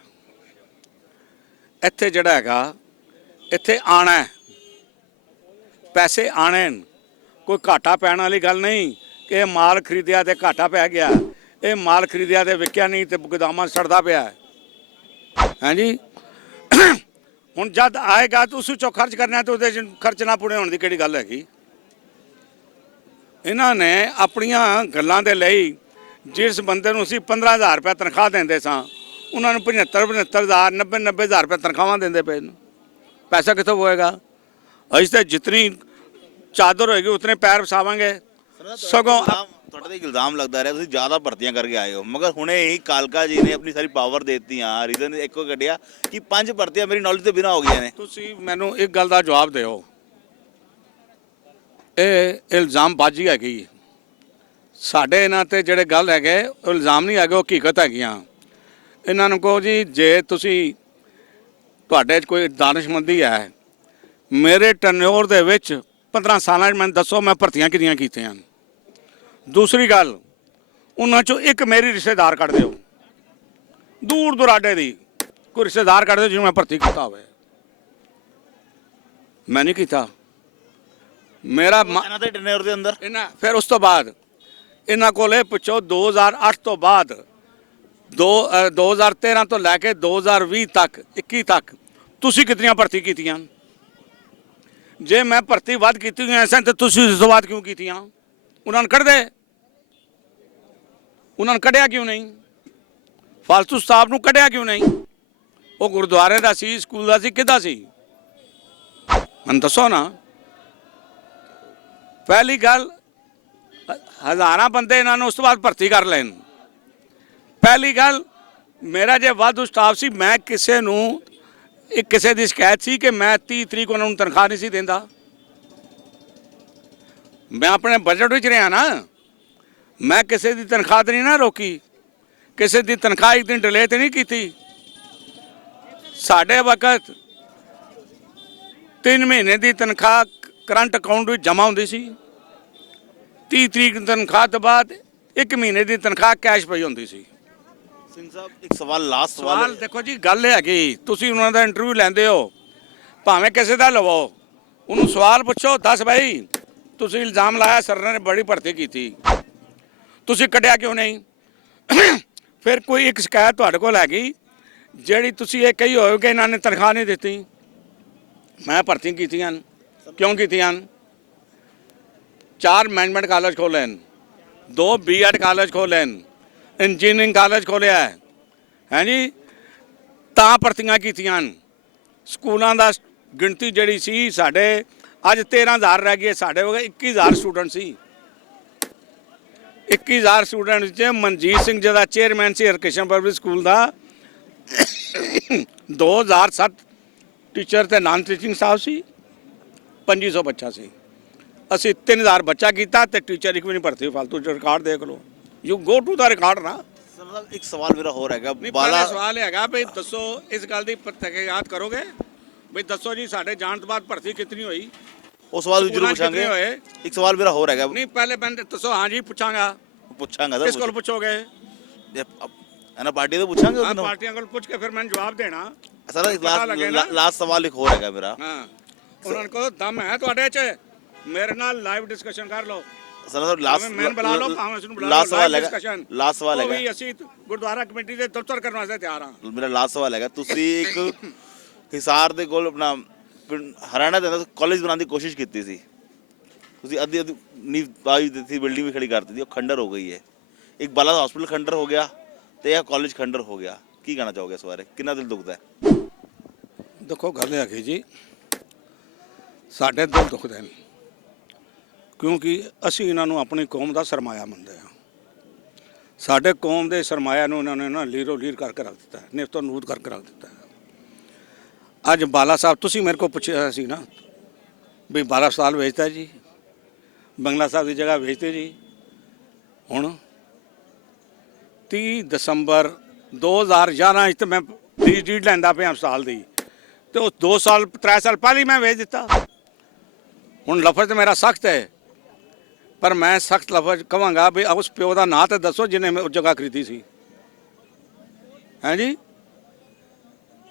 ਇੱਥੇ ਜਿਹੜਾ ਹੈਗਾ ਇੱਥੇ ਆਣਾ ਹੈ, ਪੈਸੇ ਆਣੇ ਨੇ, ਕੋਈ ਘਾਟਾ ਪੈਣ ਵਾਲੀ ਗੱਲ ਨਹੀਂ ਕਿ ਇਹ ਮਾਲ ਖਰੀਦਿਆ ਤੇ ਘਾਟਾ ਪੈ ਗਿਆ। ਇਹ ਮਾਲ ਖਰੀਦਿਆ ਤੇ ਵਿਕਿਆ ਨਹੀਂ ਤੇ ਗੋਦਾਮਾਂ 'ਚ ਸੜਦਾ ਪਿਆ ਹੈ। ਹਾਂਜੀ ਹੁਣ ਜਦ ਆਏਗਾ ਤਾਂ ਉਸ ਵਿੱਚੋਂ ਖਰਚ ਕਰਨਾ ਤੇ ਉਹਦੇ 'ਚ ਖਰਚ ਨਾ ਪੂਰੇ ਹੋਣ ਦੀ ਕਿਹੜੀ ਗੱਲ ਹੈਗੀ? ਇਹਨਾਂ ਨੇ ਆਪਣੀਆਂ ਗੱਲਾਂ ਦੇ ਲਈ ਜਿਸ ਬੰਦੇ ਨੂੰ ਅਸੀਂ 15,000 ਰੁਪਏ ਤਨਖਾਹ ਦਿੰਦੇ ਸਾਂ ਉਹਨਾਂ ਨੂੰ 75,000 90,000 ਰੁਪਏ ਤਨਖਾਹਾਂ ਦਿੰਦੇ ਪਏ ਨੇ। ਪੈਸਾ ਕਿੱਥੋਂ ਹੋਏਗਾ? ਅਸੀਂ ਤਾਂ ਜਿਤਨੀ ਚਾਦਰ ਹੋਏਗੀ ਉਤਨੇ ਪੈਰ ਵਸਾਵਾਂਗੇ। ਸਗੋਂ ਤੁਹਾਡੇ ਤੇ ਇਲਜ਼ਾਮ ਲੱਗਦਾ ਰਿਹਾ ਤੁਸੀਂ ਜ਼ਿਆਦਾ ਭਰਤੀਆਂ ਕਰਕੇ ਆਏ ਹੋ, ਮਗਰ ਹੁਣੇ ਹੀ ਕਾਲਕਾ ਜੀ ਨੇ ਆਪਣੀ ਸਾਰੀ ਪਾਵਰ ਦੇ ਦਿੱਤੀਆਂ, ਰੀਜ਼ਨ ਇੱਕੋ ਕੱਢਿਆ ਕਿ 5 ਭਰਤੀਆਂ ਮੇਰੀ ਨੌਲੇਜ ਤੋਂ ਬਿਨਾਂ ਹੋ ਗਈਆਂ ਨੇ। ਤੁਸੀਂ ਮੈਨੂੰ ਇੱਕ ਗੱਲ ਦਾ ਜਵਾਬ ਦਿਓ, ਇਹ ਇਲਜ਼ਾਮਬਾਜ਼ੀ ਹੈਗੀ ਸਾਡੇ ਇਹਨਾਂ ਤੇ ਜਿਹੜੇ ਗੱਲ ਹੈਗੇ ਉਹ ਇਲਜ਼ਾਮ ਨਹੀਂ ਹੈਗੇ, ਉਹ ਹਕੀਕਤ ਹੈਗੀਆਂ। ਇਹਨਾਂ ਨੂੰ ਕਹੋ ਜੀ ਜੇ ਤੁਸੀਂ ਤੁਹਾਡੇ 'ਚ ਕੋਈ ਦਾਨਿਸ਼ਮੰਦੀ ਹੈ, ਮੇਰੇ ਟਨਿਓਰ ਦੇ ਵਿੱਚ 15 ਸਾਲਾਂ 'ਚ ਮੈਨੂੰ ਦੱਸੋ ਮੈਂ ਭਰਤੀਆਂ ਕਿੰਨੀਆਂ ਕੀਤੀਆਂ। ਦੂਸਰੀ ਗੱਲ ਉਹਨਾਂ 'ਚੋਂ ਇੱਕ ਮੇਰੀ ਰਿਸ਼ਤੇਦਾਰ ਕੱਢ ਦਿਓ, ਦੂਰ ਦੁਰਾਡੇ ਦੀ ਕੋਈ ਰਿਸ਼ਤੇਦਾਰ ਕੱਢ ਦਿਓ ਜਿਹਨੂੰ ਮੈਂ ਭਰਤੀ ਕੀਤਾ ਹੋਵੇ। ਮੈਂ ਨਹੀਂ ਕੀਤਾ। ਮੇਰਾ ਇਹਨਾਂ ਦੇ ਟੈਨਰ ਦੇ ਅੰਦਰ ਇਹਨਾਂ ਫਿਰ ਉਸ ਤੋਂ ਬਾਅਦ ਇਹਨਾਂ ਕੋਲੇ ਪੁੱਛੋ 2008 ਤੋਂ ਬਾਅਦ 2013 ਤੋਂ ਲੈ ਕੇ 2020 ਤੱਕ 21 ਤੱਕ ਤੁਸੀਂ ਕਿਤਨੀਆਂ ਭਰਤੀ ਕੀਤੀਆਂ? ਜੇ ਮੈਂ ਭਰਤੀ ਵੱਧ ਕੀਤੀ ਹੋਈਆਂ ਸਨ ਤੇ ਤੁਸੀਂ ਇਸ ਤੋਂ ਬਾਅਦ ਕਿਉਂ ਕੀਤੀਆਂ? ਉਹਨਾਂ ਨੂੰ ਕੱਢ ਦੇ, ਉਹਨਾਂ ਨੂੰ ਕੱਢਿਆ ਕਿਉਂ ਨਹੀਂ? ਫਾਲਤੂ ਸਟਾਫ ਨੂੰ ਕੱਢਿਆ ਕਿਉਂ ਨਹੀਂ? ਉਹ ਗੁਰਦੁਆਰੇ ਦਾ ਸੀ, ਸਕੂਲ ਦਾ ਸੀ, ਕਿੱਦਾਂ ਸੀ? ਮੈਨੂੰ ਦੱਸੋ ਨਾ। ਪਹਿਲੀ ਗੱਲ ਹਜ਼ਾਰਾਂ ਬੰਦੇ ਇਹਨਾਂ ਨੂੰ ਉਸ ਤੋਂ ਬਾਅਦ ਭਰਤੀ ਕਰ ਲੈਣ। ਪਹਿਲੀ ਗੱਲ ਮੇਰਾ ਜੇ ਵਾਧੂ ਸਟਾਫ ਸੀ, ਮੈਂ ਕਿਸੇ ਨੂੰ ਕਿਸੇ ਦੀ ਸ਼ਿਕਾਇਤ ਸੀ ਕਿ ਮੈਂ 30 ਤਰੀਕ ਉਹਨਾਂ ਨੂੰ ਤਨਖਾਹ ਨਹੀਂ ਸੀ ਦਿੰਦਾ। ਮੈਂ ਆਪਣੇ ਬਜਟ ਵਿੱਚ ਰਿਹਾ ਨਾ, ਮੈਂ ਕਿਸੇ ਦੀ ਤਨਖਾਹ ਤੇ ਨਹੀਂ ਨਾ ਰੋਕੀ, ਕਿਸੇ ਦੀ ਤਨਖਾਹ ਇੱਕ ਦਿਨ ਡਿਲੇ ਤੇ ਨਹੀਂ ਕੀਤੀ। ਸਾਡੇ ਵਕਤ 3 ਮਹੀਨੇ ਦੀ ਤਨਖਾਹ ਕਰੰਟ ਅਕਾਊਂਟ ਵਿੱਚ ਜਮ੍ਹਾਂ ਹੁੰਦੀ ਸੀ, 30 ਤਰੀਕ ਦੀ ਤਨਖਾਹ ਤੋਂ ਬਾਅਦ 1 ਮਹੀਨੇ ਦੀ ਤਨਖਾਹ ਕੈਸ਼ ਪਈ ਹੁੰਦੀ ਸੀ। ਸਿੰਘ ਸਾਹਿਬ ਇੱਕ ਸਵਾਲ ਲਾਸਟ ਸਵਾਲ ਦੇਖੋ ਜੀ, ਗੱਲ ਇਹ ਹੈਗੀ ਤੁਸੀਂ ਉਹਨਾਂ ਦਾ ਇੰਟਰਵਿਊ ਲੈਂਦੇ ਹੋ, ਭਾਵੇਂ ਕਿਸੇ ਦਾ ਲਵੋ, ਉਹਨੂੰ ਸਵਾਲ ਪੁੱਛੋ, ਦੱਸ ਭਾਈ ਤੁਸੀਂ ਇਲਜ਼ਾਮ ਲਾਇਆ ਸਰ ਨੇ ਬੜੀ ਭਰਤੀ ਕੀਤੀ, ਤੁਸੀਂ ਕੱਢਿਆ ਕਿਉਂ ਨਹੀਂ? ਫਿਰ ਕੋਈ ਇੱਕ ਸ਼ਿਕਾਇਤ ਤੁਹਾਡੇ ਕੋਲ ਹੈਗੀ ਜਿਹੜੀ ਤੁਸੀਂ ਇਹ ਕਹੀ ਹੋਵੇ ਕਿ ਇਹਨਾਂ ਨੇ ਤਨਖਾਹ ਨਹੀਂ ਦਿੱਤੀ। ਮੈਂ ਭਰਤੀ ਕੀਤੀਆਂ, ਕਿਉਂ ਕੀਤੀਆਂ? 4 ਮੈਨੇਜਮੈਂਟ ਕਾਲਜ ਖੋਲ੍ਹੇ ਨੇ, 2 B.Ed ਕਾਲਜ ਖੋਲ੍ਹੇ ਨੇ, ਇੰਜੀਨੀਅਰਿੰਗ ਕਾਲਜ ਖੋਲ੍ਹਿਆ ਹੈ ਜੀ, ਤਾਂ ਭਰਤੀਆਂ ਕੀਤੀਆਂ। ਸਕੂਲਾਂ ਦਾ ਗਿਣਤੀ ਜਿਹੜੀ ਸੀ ਸਾਡੇ ਅੱਜ 13,000 ਰਹਿ ਗਈ, ਸਾਡੇ ਹੋ ਗਏ 21,000 ਸਟੂਡੈਂਟ ਸੀ। 21,000 ਸਟੂਡੈਂਟ ਵਿੱਚ ਮਨਜੀਤ ਸਿੰਘ ਜਿਹਦਾ ਚੇਅਰਮੈਨ ਸੀ ਹਰਕ੍ਰਿਸ਼ਨ ਪਬਲਿਕ ਸਕੂਲ ਦਾ 2007 ਟੀਚਰ ਤੇ ਨਾਨ ਟੀਚਿੰਗ ਸਟਾਫ ਸੀ, 2500 ਬੱਚਾ ਸੀ। ਅਸੀਂ 3000 ਬੱਚਾ ਕੀਤਾ ਤੇ ਟੀਚਰ ਇੱਕ ਵੀ ਨਹੀਂ ਭਰਤੀ। ਫालतू ਰਿਕਾਰਡ ਦੇਖ ਲਓ, you go to the record ਨਾ। ਇੱਕ ਸਵਾਲ ਮੇਰਾ ਹੋਰ ਹੈਗਾ, ਪਹਿਲਾ ਸਵਾਲ ਹੈਗਾ ਵੀ ਦੱਸੋ ਇਸ ਗੱਲ ਦੀ ਤਹਿਕੀਕਾਤ ਕਰੋਗੇ ਵੀ ਦੱਸੋ ਜੀ ਸਾਡੇ ਜਾਣ ਤੋਂ ਬਾਅਦ ਭਰਤੀ ਕਿਤਨੀ ਹੋਈ? ਉਹ ਸਵਾਲ ਵੀ ਜ਼ਰੂਰ ਪੁੱਛਾਂਗੇ। ਇੱਕ ਸਵਾਲ ਮੇਰਾ ਹੋਰ ਹੈਗਾ। ਨਹੀਂ ਪਹਿਲੇ ਬੰਦੇ ਦੱਸੋ। ਹਾਂ ਜੀ ਪੁੱਛਾਂਗਾ ਸਰ। ਕਿਸ ਕੋਲ ਪੁੱਛੋਗੇ? ਇਹਨਾਂ ਪਾਰਟੀ ਤੋਂ ਪੁੱਛਾਂਗੇ। ਹਾਂ ਪਾਰਟੀਆਂ ਕੋਲ ਪੁੱਛ ਕੇ ਫਿਰ ਮੈਂ ਜਵਾਬ ਦੇਣਾ। ਸਰ ਲਾਸਟ ਸਵਾਲ ਇੱਕ ਹੋਰ ਹੈਗਾ ਮੇਰਾ। ਹਾਂ ਉਹਨਾਂ ਨੂੰ ਕਹੋ ਦਮ ਹੈ ਤੁਹਾਡੇ 'ਚ, ਮੇਰੇ ਨਾਲ ਲਾਈਵ ਡਿਸਕਸ਼ਨ ਕਰ ਲਓ। ਸਰ ਲਾਸਟ ਮੈਂ ਬੁਲਾ ਲਓ, ਭਾਵੇਂ ਉਸ ਨੂੰ ਬੁਲਾ ਲਓ। ਲਾਸਟ ਸਵਾਲ ਹੈਗਾ ਵੀ ਅਸੀਂ ਗੁਰਦੁਆਰਾ ਕਮੇਟੀ ਦੇ ਦਫ਼ਤਰ ਕਰਨ ਵਾਸਤੇ ਤਿਆਰ ਹਾਂ। ਮੇਰਾ ਲਾਸਟ ਸਵਾਲ ਹੈਗਾ, ਤੁਸੀਂ ਇੱਕ ਹਿਸਾਰ ਦੇ ਕੋਲ ਆਪਣਾ ਹਰਿਆਣਾ ਦੇ ਅੰਦਰ ਕਾਲਜ ਬਣਾਉਣ ਦੀ ਕੋਸ਼ਿਸ਼ ਕੀਤੀ ਸੀ, ਤੁਸੀਂ ਅੱਧੀ ਅੱਧੀ ਨੀਂਹ ਪਾਈ ਦਿੱਤੀ, ਬਿਲਡਿੰਗ ਵੀ ਖੜੀ ਕਰ ਦਿੱਤੀ, ਉਹ ਖੰਡਰ ਹੋ ਗਈ ਹੈ। ਇੱਕ ਬਾਲਾ ਹਸਪੀਟਲ ਖੰਡਰ ਹੋ ਗਿਆ ਤੇ ਇਹ ਕਾਲਜ ਖੰਡਰ ਹੋ ਗਿਆ। ਕੀ ਕਹਿਣਾ ਚਾਹੋਗੇ ਇਸ ਬਾਰੇ? ਕਿੰਨਾ ਦਿਲ ਦੁਖਦਾ ਹੈ? ਦੇਖੋ ਗੱਲ ਇਹ ਹੈਗੀ ਜੀ, ਸਾਡੇ ਦਿਲ ਦੁਖਦੇ ਨੇ ਕਿਉਂਕਿ ਅਸੀਂ ਇਹਨਾਂ ਨੂੰ ਆਪਣੀ ਕੌਮ ਦਾ ਸਰਮਾਇਆ ਮੰਨਦੇ ਹਾਂ। ਸਾਡੇ ਕੌਮ ਦੇ ਸਰਮਾਇਆ ਨੂੰ ਇਹਨਾਂ ਨੇ ਨਾ ਲੀਰੋ ਲੀਰ ਕਰਕੇ ਰੱਖ ਦਿੱਤਾ ਹੈ, ਨਿਫਤੋ ਨੂਰ ਕਰਕੇ ਰੱਖ ਦਿੱਤਾ ਹੈ। ਅੱਜ ਬਾਲਾ ਸਾਹਿਬ, ਤੁਸੀਂ ਮੇਰੇ ਕੋਲ ਪੁੱਛਿਆ ਸੀ ਨਾ ਵੀ ਬਾਲਾ ਸਾਲ ਵੇਚਦਾ ਜੀ, ਬੰਗਲਾ ਸਾਹਿਬ ਦੀ ਜਗ੍ਹਾ ਵੇਚਦੇ ਜੀ। ਹੁਣ 30 ਦਸੰਬਰ 2011 ਵਿੱਚ ਮੈਂ ਡੀਡ ਲੈਂਦਾ ਪਿਆ ਸਾਲ ਦੀ, ਤੇ ਉਹ 2 ਸਾਲ 3 ਸਾਲ ਪਹਿਲਾਂ ਹੀ ਮੈਂ ਵੇਚ ਦਿੱਤਾ। ਹੁਣ ਲਫ਼ਜ਼ ਮੇਰਾ ਸਖਤ ਹੈ, ਪਰ ਮੈਂ ਸਖਤ ਲਫ਼ਜ਼ ਕਹਾਂਗਾ ਵੀ ਉਸ ਪਿਓ ਦਾ ਨਾਂ ਤਾਂ ਦੱਸੋ ਜਿਹਨੇ ਉਹ ਜਗ੍ਹਾ ਖਰੀਦੀ ਸੀ। ਹੈਂ ਜੀ,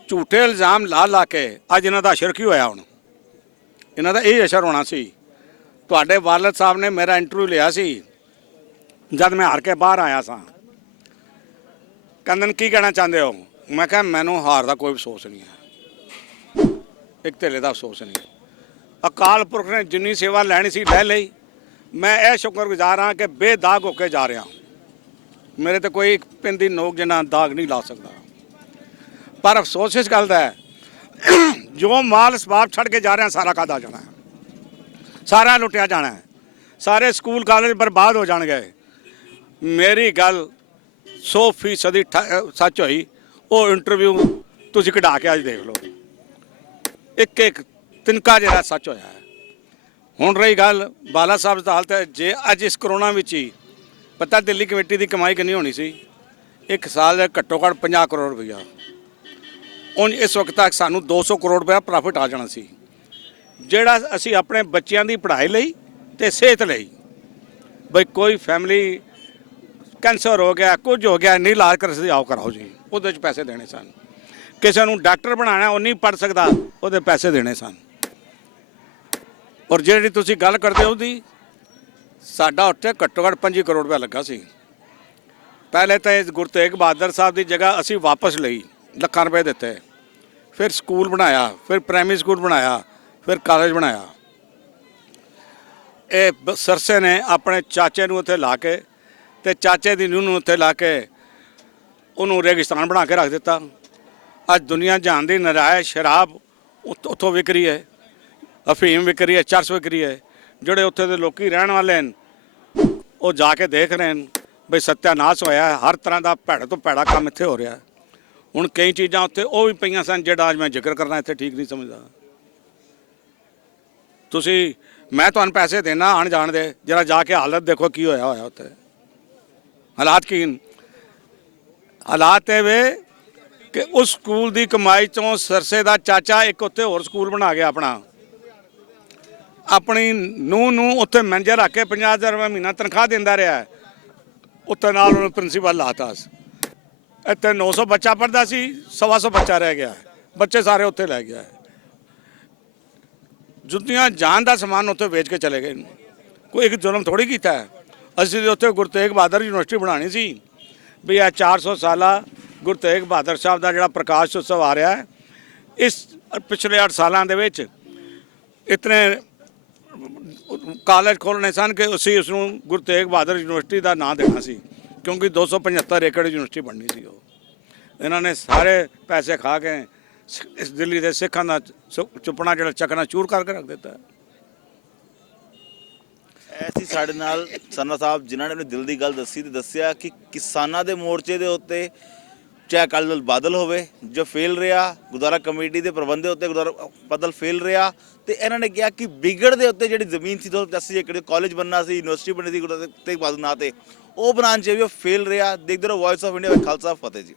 ਝੂਠੇ ਇਲਜ਼ਾਮ ਲਾ ਕੇ ਅੱਜ ਇਹਨਾਂ ਦਾ ਅਸਰ ਕੀ ਹੋਇਆ? ਹੁਣ ਇਹਨਾਂ ਦਾ ਇਹ ਅਸਰ ਹੋਣਾ ਸੀ। ਤੁਹਾਡੇ ਵਾਲਦ ਸਾਹਿਬ ਨੇ ਮੇਰਾ ਇੰਟਰਵਿਊ ਲਿਆ ਸੀ ਜਦ ਮੈਂ ਹਾਰ ਕੇ ਬਾਹਰ ਆਇਆ ਸਾਂ। ਕਹਿੰਦੇ ਕੀ ਕਹਿਣਾ ਚਾਹੁੰਦੇ ਹੋ? ਮੈਂ ਕਿਹਾ ਮੈਨੂੰ ਹਾਰ ਦਾ ਕੋਈ ਅਫਸੋਸ ਨਹੀਂ ਹੈ, ਇੱਕ ਧੇਲੇ ਦਾ ਅਫਸੋਸ ਨਹੀਂ। ਅਕਾਲ ਪੁਰਖ ਨੇ ਜਿੰਨੀ ਸੇਵਾ ਲੈਣੀ ਸੀ ਲੈ ਲਈ। ਮੈਂ ਇਹ ਸ਼ੁਕਰਗੁਜ਼ਾਰ ਹਾਂ ਕਿ ਬੇਦਾਗ ਹੋ ਕੇ ਜਾ ਰਿਹਾ। ਮੇਰੇ ਤੇ ਕੋਈ ਇੱਕ ਪਿੰਨ ਦੀ ਨੋਕ ਜਿੰਨਾ ਦਾਗ ਨਹੀਂ ਲਾ ਸਕਦਾ। ਪਰ ਅਫਸੋਸ ਇਸ ਗੱਲ ਦਾ ਹੈ, ਜੋ ਮਾਲ ਸਬਾਬ ਛੱਡ ਕੇ ਜਾ ਰਿਹਾ ਸਾਰਾ ਖਾਧਾ ਜਾਣਾ ਹੈ, ਸਾਰਾ ਲੁੱਟਿਆ ਜਾਣਾ ਹੈ, ਸਾਰੇ ਸਕੂਲ ਕਾਲਜ ਬਰਬਾਦ ਹੋ ਜਾਣਗੇ। ਮੇਰੀ ਗੱਲ 100% ਸੱਚ ਹੋਈ। ਉਹ ਇੰਟਰਵਿਊ ਤੁਸੀਂ ਕਢਾ ਕੇ ਅੱਜ ਦੇਖ ਲਓ, ਇੱਕ ਇੱਕ ਤਿਨਕਾ ਜਿਹੜਾ ਸੱਚ ਹੋਇਆ ਹੈ। ਹੁਣ ਰਹੀ ਗੱਲ ਬਾਲਾ ਸਾਹਿਬ ਦੀ ਹਾਲਤ ਹੈ, ਜੇ ਅੱਜ ਇਸ ਕਰੋਨਾ ਵਿੱਚ ਹੀ ਪਤਾ ਦਿੱਲੀ ਕਮੇਟੀ ਦੀ ਕਮਾਈ ਕਿੰਨੀ ਹੋਣੀ ਸੀ? ਇੱਕ ਸਾਲ ਦੇ ਘੱਟੋ ਘੱਟ 50 ਕਰੋੜ ਰੁਪਈਆ। ਹੁਣ ਇਸ ਵਕਤ ਤੱਕ ਸਾਨੂੰ 200 ਕਰੋੜ ਰੁਪਇਆ ਪ੍ਰੋਫਿਟ ਆ ਜਾਣਾ ਸੀ, ਜਿਹੜਾ ਅਸੀਂ ਆਪਣੇ ਬੱਚਿਆਂ ਦੀ ਪੜ੍ਹਾਈ ਲਈ ਤੇ ਸਿਹਤ ਲਈ, ਬਈ ਕੋਈ ਫੈਮਿਲੀ ਕੈਂਸਰ ਹੋ ਗਿਆ, ਕੁਝ ਹੋ ਗਿਆ, ਨਹੀਂ ਇਲਾਜ ਕਰ ਸਕਦੇ, ਆਓ ਕਰਾਓ ਜੀ, ਉਹਦੇ 'ਚ ਪੈਸੇ ਦੇਣੇ ਸਨ। ਕਿਸੇ ਨੂੰ ਡਾਕਟਰ ਬਣਾਉਣਾ, ਉਹ ਨਹੀਂ ਪੜ੍ਹ ਸਕਦਾ, ਉਹਦੇ ਪੈਸੇ ਦੇਣੇ ਸਨ। ਔਰ ਜਿਹੜੀ ਤੁਸੀਂ ਗੱਲ ਕਰਦੇ ਹੋ ਉਹਦੀ, ਸਾਡਾ ਉੱਥੇ ਘੱਟੋ ਘੱਟ 25 ਕਰੋੜ ਰੁਪਇਆ ਲੱਗਾ ਸੀ। ਪਹਿਲੇ ਤਾਂ ਗੁਰੂ ਤੇਗ ਬਹਾਦਰ ਸਾਹਿਬ ਦੀ ਜਗ੍ਹਾ ਅਸੀਂ ਵਾਪਸ ਲਈ, ਲੱਖਾਂ ਰੁਪਏ ਦਿੱਤੇ, ਫਿਰ ਸਕੂਲ ਬਣਾਇਆ, ਫਿਰ ਪ੍ਰਾਇਮਰੀ ਸਕੂਲ ਬਣਾਇਆ, ਫਿਰ ਕਾਲਜ ਬਣਾਇਆ। ਇਹ ਸਰਸੇ ਨੇ ਆਪਣੇ ਚਾਚੇ ਨੂੰ ਉੱਥੇ ਲਾ ਕੇ ਤੇ ਚਾਚੇ ਦੀ ਨੂੰਹ ਨੂੰ ਉੱਥੇ ਲਾ ਕੇ ਉਹਨੂੰ ਰੇਗਿਸਤਾਨ ਬਣਾ ਕੇ ਰੱਖ ਦਿੱਤਾ। ਅੱਜ ਦੁਨੀਆ ਜਹਾਨ ਦੀ ਨਜਾਇਜ਼ ਸ਼ਰਾਬ ਉੱਥੋਂ ਵਿਕ ਰਹੀ ਹੈ, ਅਫੀਮ ਵਿਕ ਰਹੀ ਹੈ, ਚਰਸ ਵਿਕ ਰਹੀ ਹੈ। ਜਿਹੜੇ ਉੱਥੇ ਦੇ ਲੋਕੀ ਰਹਿਣ ਵਾਲੇ ਨੇ ਉਹ ਜਾ ਕੇ ਦੇਖ ਰਹੇ ਨੇ ਬਈ ਸੱਤਿਆਨਾਸ਼ ਹੋਇਆ ਹੈ, ਹਰ ਤਰ੍ਹਾਂ ਦਾ ਭੈੜੇ ਤੋਂ ਭੈੜਾ ਕੰਮ ਇੱਥੇ ਹੋ ਰਿਹਾ। ਹੁਣ ਕਈ ਚੀਜ਼ਾਂ ਉੱਥੇ ਉਹ ਵੀ ਪਈਆਂ ਸਨ ਜਿਹੜਾ ਅੱਜ ਮੈਂ ਜ਼ਿਕਰ ਕਰਨਾ ਇੱਥੇ ਠੀਕ ਨਹੀਂ ਸਮਝਦਾ। ਮੈਂ ਤੁਹਾਨੂੰ ਪੈਸੇ ਦੇਣਾ ਆਣ ਜਾਣ ਦੇ, ਜਰਾ ਜਾ ਕੇ ਹਾਲਤ ਦੇਖੋ ਕੀ ਹੋਇਆ ਉੱਥੇ। ਹਾਲਾਤ ਕੀ ਹਾਲਾਤ ਇਹ ਵੇ ਕਿ ਉਸ ਸਕੂਲ ਦੀ ਕਮਾਈ ਚੋਂ ਸਰਸੇ ਦਾ ਚਾਚਾ ਇੱਕ ਉੱਥੇ ਹੋਰ ਸਕੂਲ ਬਣਾ ਗਿਆ ਆਪਣੀ ਨੂੰਹ ਨੂੰ ਉੱਥੇ ਮੈਨੇਜਰ ਰੱਖ ਕੇ 50,000 ਰੁਪਏ ਮਹੀਨਾ ਤਨਖਾਹ ਦਿੰਦਾ ਰਿਹਾ। ਉੱਥੇ ਨਾਲ ਉਹਨੂੰ ਪ੍ਰਿੰਸੀਪਲ ਲਾਤਾ। ਇੱਥੇ 900 ਬੱਚਾ ਪੜ੍ਹਦਾ ਸੀ, 125 ਬੱਚਾ ਰਹਿ ਗਿਆ, ਬੱਚੇ ਸਾਰੇ ਉੱਥੇ ਲੈ ਗਿਆ। ਜੁੱਤੀਆਂ ਜਾਨ ਦਾ ਸਮਾਨ ਉੱਥੇ ਵੇਚ ਕੇ ਚਲੇ ਗਏ। ਕੋਈ ਇੱਕ ਜ਼ੁਲਮ ਥੋੜੀ ਕੀਤਾ ਹੈ। ਅਸੀਂ ਉੱਥੇ ਗੁਰੂ ਤੇਗ ਬਹਾਦਰ ਯੂਨੀਵਰਸਿਟੀ ਬਣਾਉਣੀ ਸੀ ਵੀ ਇਹ 400 ਸਾਲਾ ਗੁਰੂ ਤੇਗ ਬਹਾਦਰ ਸਾਹਿਬ ਦਾ ਜਿਹੜਾ ਪ੍ਰਕਾਸ਼ ਉਤਸਵ ਆ ਰਿਹਾ ਹੈ, ਇਸ ਪਿਛਲੇ 8 ਸਾਲਾਂ ਦੇ ਵਿੱਚ ਇਤਨੇ ਕਾਲਜ ਖੋਲ੍ਹਣੇ ਸਨ ਕਿ ਅਸੀਂ ਉਸ ਨੂੰ ਗੁਰੂ ਤੇਗ ਬਹਾਦਰ ਯੂਨੀਵਰਸਿਟੀ ਦਾ ਨਾਂ ਦੇਣਾ ਸੀ, ਕਿਉਂਕਿ 275 ਏਕੜ ਯੂਨੀਵਰਸਿਟੀ ਬਣਨੀ ਸੀ। ਉਹ ਇਹਨਾਂ ਨੇ ਸਾਰੇ ਪੈਸੇ ਖਾ ਕੇ ਇਸ ਦਿੱਲੀ ਦੇ ਸਿੱਖਾਂ ਦਾ ਚੁੱਪਣਾ ਜਿਹੜਾ ਚੱਕਣਾ ਚੂਰ ਕਰਕੇ ਰੱਖ ਦਿੱਤਾ। ਐਸੀ ਸਾਡੇ ਨਾਲ ਸਰਨਾ ਸਾਹਿਬ ਜਿਨ੍ਹਾਂ ਨੇ ਆਪਣੇ ਦਿਲ ਦੀ ਗੱਲ ਦੱਸੀ ਤੇ ਦੱਸਿਆ ਕਿ ਕਿਸਾਨਾਂ ਦੇ ਮੋਰਚੇ ਦੇ ਉੱਤੇ ਚਾਹੇ ਅਕਾਲੀ ਦਲ ਬਾਦਲ ਹੋਵੇ ਜੋ ਫੇਲ ਰਿਹਾ, ਗੁਰਦੁਆਰਾ ਕਮੇਟੀ ਦੇ ਪ੍ਰਬੰਧ ਦੇ ਉੱਤੇ ਗੁਰਦੁਆਰਾ ਬਾਦਲ ਫੇਲ ਰਿਹਾ, ਤੇ ਇਹਨਾਂ ਨੇ ਕਿਹਾ ਕਿ ਬਿਗੜ ਦੇ ਉੱਤੇ ਜਿਹੜੀ ਜ਼ਮੀਨ ਸੀ 280 ਏਕੜ ਕਾਲਜ ਬਣਨਾ ਸੀ, ਯੂਨੀਵਰਸਿਟੀ ਬਣਨੀ ਸੀ ਗੁਰਦੁਆਰਾ ਤੇਗ ਬਹਾਦਰ ਨਾਂ ਤੇ, ਉਹ ਬਣਾਉਣ 'ਚ ਵੀ ਉਹ ਫੇਲ ਰਿਹਾ। ਦੇਖਦੇ ਰਹੋ ਵੌਇਸ ਆਫ ਇੰਡੀਆ, ਖਾਲਸਾ ਫਤਿਹ ਜੀ।